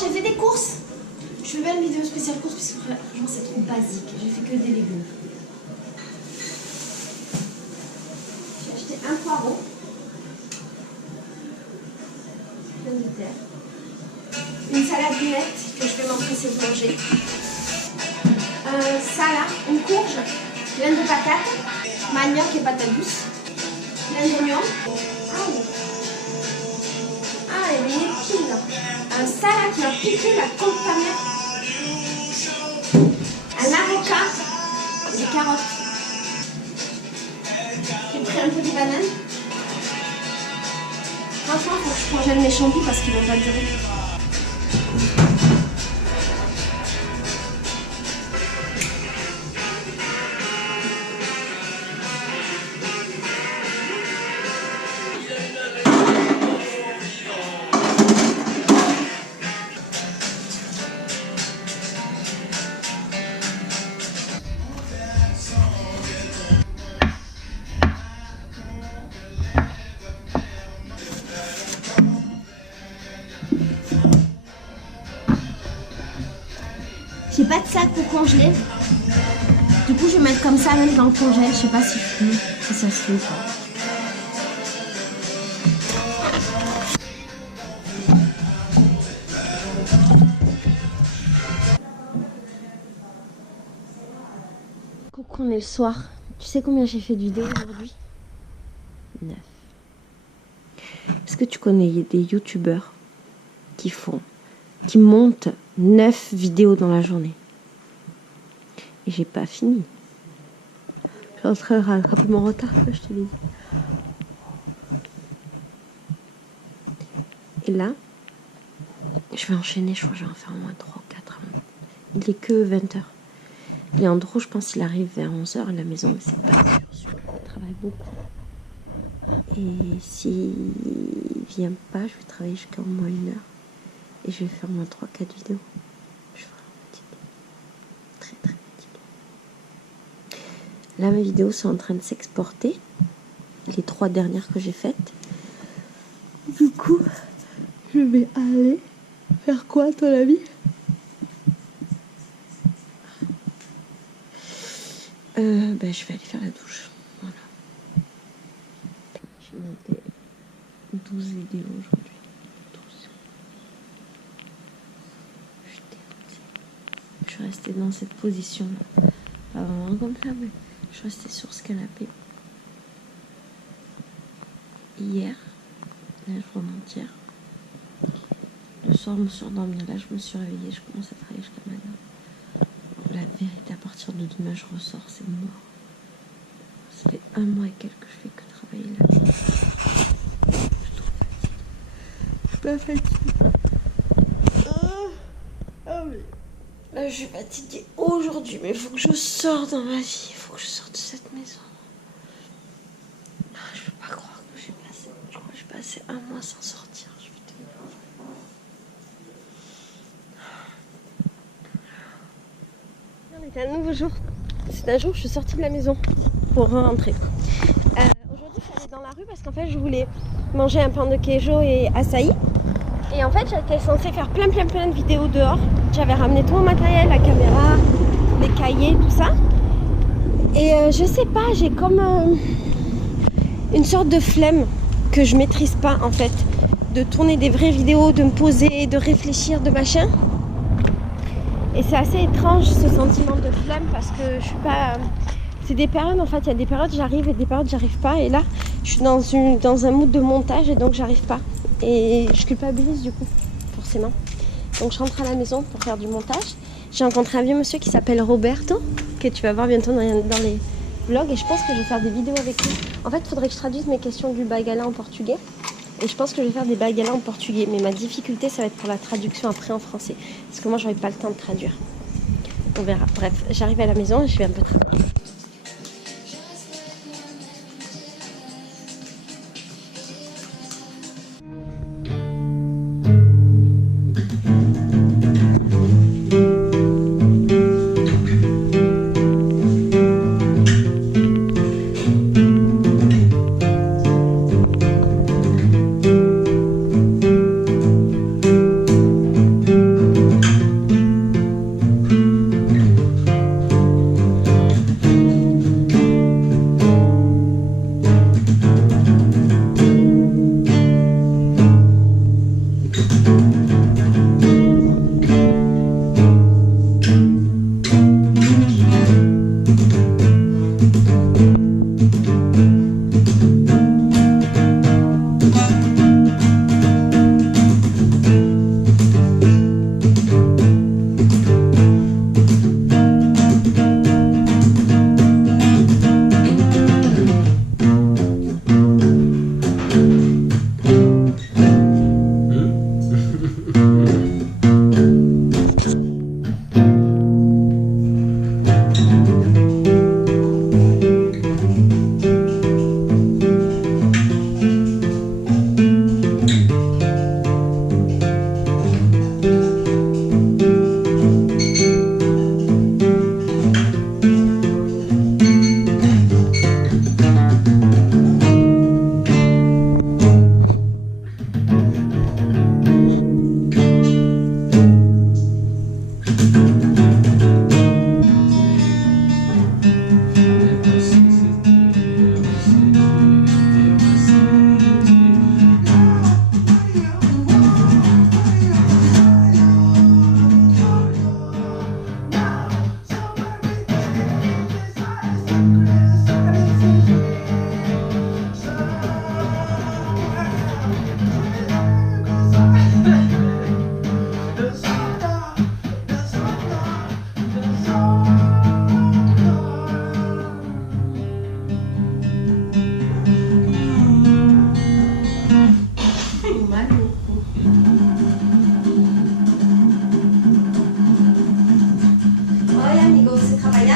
j'ai fait des courses. Je fais pas une vidéo spéciale course parce que franchement c'est trop basique. J'ai fait que des légumes. J'ai acheté un poireau. Plein de terre. Une salade lunette que je vais m'empresser de manger. Ça là, une courge, plein de patates, manioc et patates douces, plein d'oignons. Ah, et des épines. Ça là qui m'a piqué la côte ta mère. Un avocat, des carottes. J'ai pris un peu de banane. Franchement, il faut que je congèle mes champignons parce qu'ils vont pas durer. J'ai pas de sac pour congeler. Du coup, je vais mettre comme ça même dans le congèle. Je sais pas si ça se fait ou pas. Coucou, on est le soir. Tu sais combien j'ai fait de vidéos aujourd'hui? 9. Est-ce que tu connais des youtubeurs qui montent 9 vidéos dans la journée? Et j'ai pas fini. Je suis en train de rattraper mon retard, je te l'ai dit. Et là, je vais enchaîner, je crois que je vais en faire au moins 3 ou 4. Il est que 20h. Léandro, je pense qu'il arrive vers 11h à la maison, mais c'est pas sûr. Il travaille beaucoup. Et s'il vient pas, je vais travailler jusqu'à au moins 1h. Et je vais faire au moins 3-4 vidéos. Je suis vraiment fatiguée. Très très fatiguée. Là, mes vidéos sont en train de s'exporter. Les 3 dernières que j'ai faites. Du coup, je vais aller faire quoi à ton avis? Je vais aller faire la douche. Voilà. J'ai monté 12 vidéos aujourd'hui. 12. Je suis restée dans cette position là. Pas vraiment comme ça, mais je suis restée sur ce canapé. Hier, là je remonte hier. Le soir, je me suis endormie. Là, je me suis réveillée. Je commence à travailler jusqu'à maintenant. La vérité, à partir de demain, je ressors. C'est mort. Ça fait 1 mois et quelques que je fais que travailler là. Je suis pas fatiguée. Là, je suis fatiguée aujourd'hui, mais il faut que je sorte dans ma vie. Il faut que je sorte de cette maison. Je peux pas croire que j'ai passé 1 mois sans sortir. Je vais te dire. On est un nouveau jour. C'est un jour où je suis sortie de la maison pour rentrer. Aujourd'hui, je suis allée dans la rue parce qu'en fait, je voulais manger un pain de queijo et açaï. Et en fait, j'étais censée faire plein de vidéos dehors. J'avais ramené tout mon matériel, la caméra, les cahiers, tout ça. Et je sais pas, j'ai comme une sorte de flemme que je maîtrise pas en fait. De tourner des vraies vidéos, de me poser, de réfléchir, de machin. Et c'est assez étrange ce sentiment de flemme parce que je suis pas... C'est des périodes en fait, il y a des périodes j'arrive et des périodes j'arrive pas. Et là, je suis dans un mood de montage et donc j'arrive pas. Et je culpabilise du coup, forcément. Donc je rentre à la maison pour faire du montage. J'ai rencontré un vieux monsieur qui s'appelle Roberto, que tu vas voir bientôt dans les vlogs. Et je pense que je vais faire des vidéos avec lui. En fait, il faudrait que je traduise mes questions du bagala en portugais. Et je pense que je vais faire des bagalas en portugais. Mais ma difficulté, ça va être pour la traduction après en français. Parce que moi, j'aurai pas le temps de traduire. On verra. Bref, j'arrive à la maison et je vais un peu travailler.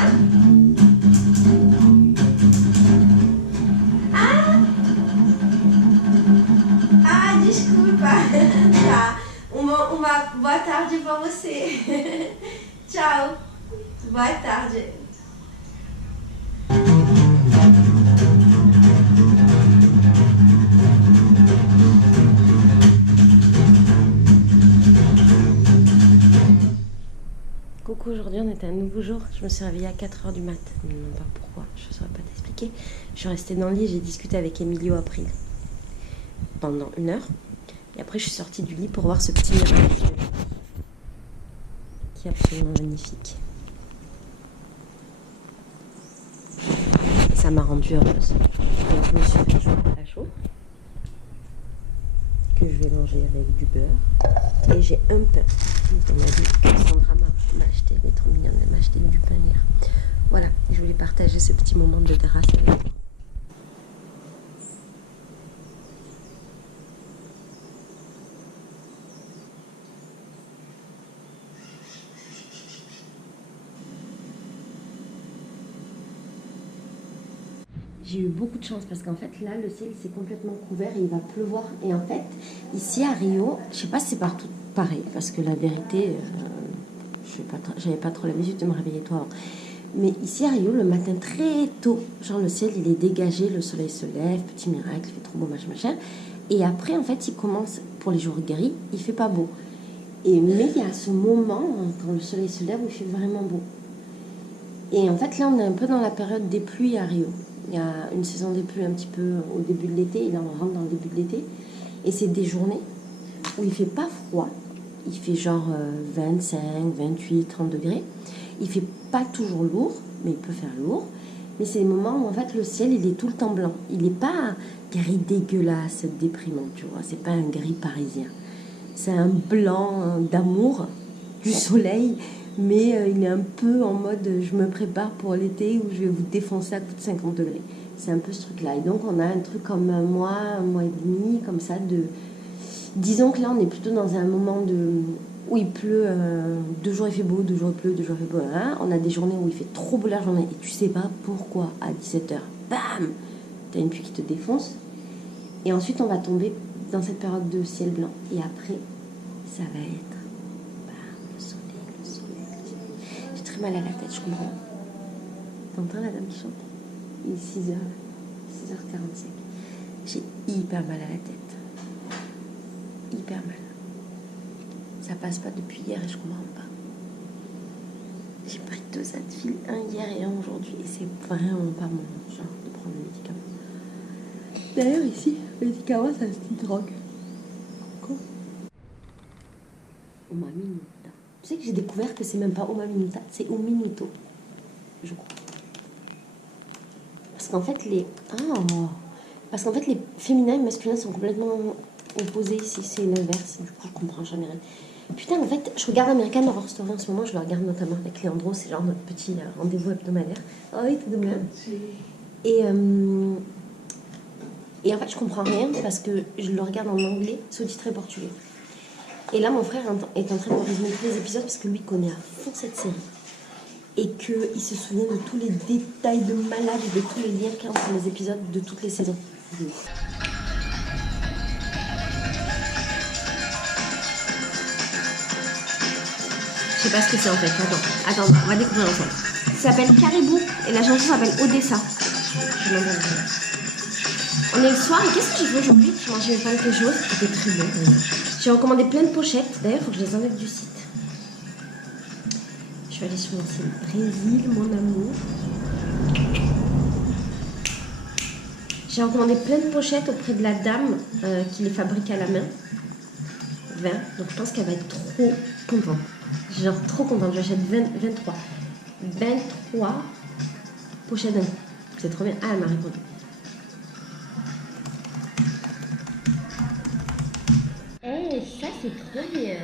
bien? Ah, desculpa. Tá. Uma boa tarde pra você. Tchau. Boa tarde. Coucou, aujourd'hui on était un nouveau jour. Je me suis réveillée à 4h du mat. Non, pas pourquoi, je ne saurais pas t'expliquer. Je suis restée dans le lit, j'ai discuté avec Emilio April pendant 1 heure. Et après je suis sortie du lit pour voir ce petit miracle qui est absolument magnifique. Et ça m'a rendue heureuse. Donc je me suis fait un chocolat chaud que je vais manger avec du beurre. Et j'ai un pain. On m'a dit que Sandra m'a acheté, elle est trop mignonne, elle m'a acheté du pain hier. Voilà, je voulais partager ce petit moment de grâce avec vous. J'ai eu beaucoup de chance parce qu'en fait là le ciel s'est complètement couvert et il va pleuvoir. Et en fait ici à Rio, je sais pas si c'est partout pareil parce que la vérité, j'avais pas trop l'habitude de me réveiller tôt avant. Mais ici à Rio le matin très tôt, genre le ciel il est dégagé, le soleil se lève, petit miracle, il fait trop beau machin. Et après en fait il commence pour les jours gris, il fait pas beau. Mais il y a ce moment quand le soleil se lève où il fait vraiment beau. Et en fait là on est un peu dans la période des pluies à Rio. Il y a une saison des pluies un petit peu au début de l'été, et là on rentre dans le début de l'été. Et c'est des journées où il fait pas froid, il fait genre 25, 28, 30 degrés. Il fait pas toujours lourd, mais il peut faire lourd. Mais c'est des moments où en fait le ciel il est tout le temps blanc. Il n'est pas gris dégueulasse, déprimant, tu vois. C'est pas un gris parisien. C'est un blanc d'amour du soleil. Mais il est un peu en mode je me prépare pour l'été où je vais vous défoncer à coups de 50 degrés. C'est un peu ce truc là. Et donc on a un truc comme un mois et demi, comme ça de. Disons que là on est plutôt dans un moment où il pleut, 2 jours il fait beau, 2 jours il pleut, 2 jours il fait beau. Hein. On a des journées où il fait trop beau la journée et tu sais pas pourquoi à 17h, bam, t'as une pluie qui te défonce. Et ensuite on va tomber dans cette période de ciel blanc. Et après, ça va être. Mal à la tête, je comprends. T'entends la dame qui chante? Il est 6h, 6h45. J'ai hyper mal à la tête. Hyper mal. Ça passe pas depuis hier et je comprends pas. J'ai pris 2 Advil, un hier et un aujourd'hui. Et c'est vraiment pas mon genre de prendre le médicament. D'ailleurs ici, le médicament ça se dit drogue. Quoi? Oma Minuta. Tu sais que j'ai découvert que c'est même pas Oma Minuta, c'est Un Minuto, je crois. Parce qu'en fait les féminins et masculins sont complètement opposés ici, c'est l'inverse. Du coup, je comprends jamais rien. Putain, en fait, je regarde American Horror Story en ce moment, je le regarde notamment avec Leandro, c'est genre notre petit rendez-vous hebdomadaire. Oh oui, tout de même. Et en fait, je comprends rien parce que je le regarde en anglais, sous-titré portugais. Et là, mon frère est en train de résumer tous les épisodes parce que lui connaît à fond cette série. Et qu'il se souvient de tous les détails de malade et de tous les liens qu'il y a entre les épisodes de toutes les saisons. Je sais pas ce que c'est en fait. Attends, on va découvrir ensemble. Ça s'appelle Caribou et la chanson s'appelle Odessa. On est le soir et qu'est-ce que j'ai fait aujourd'hui? J'ai mangé plein de choses, c'était très bon. J'ai recommandé plein de pochettes. D'ailleurs, il faut que je les enlève du site. Je vais aller sur mon site Brésil, mon amour. J'ai recommandé plein de pochettes auprès de la dame qui les fabrique à la main. 20. Donc je pense qu'elle va être trop contente. Genre trop contente. J'achète 23 pochettes d'un coup. C'est trop bien. Ah, elle m'a répondu. Ça c'est trop bien.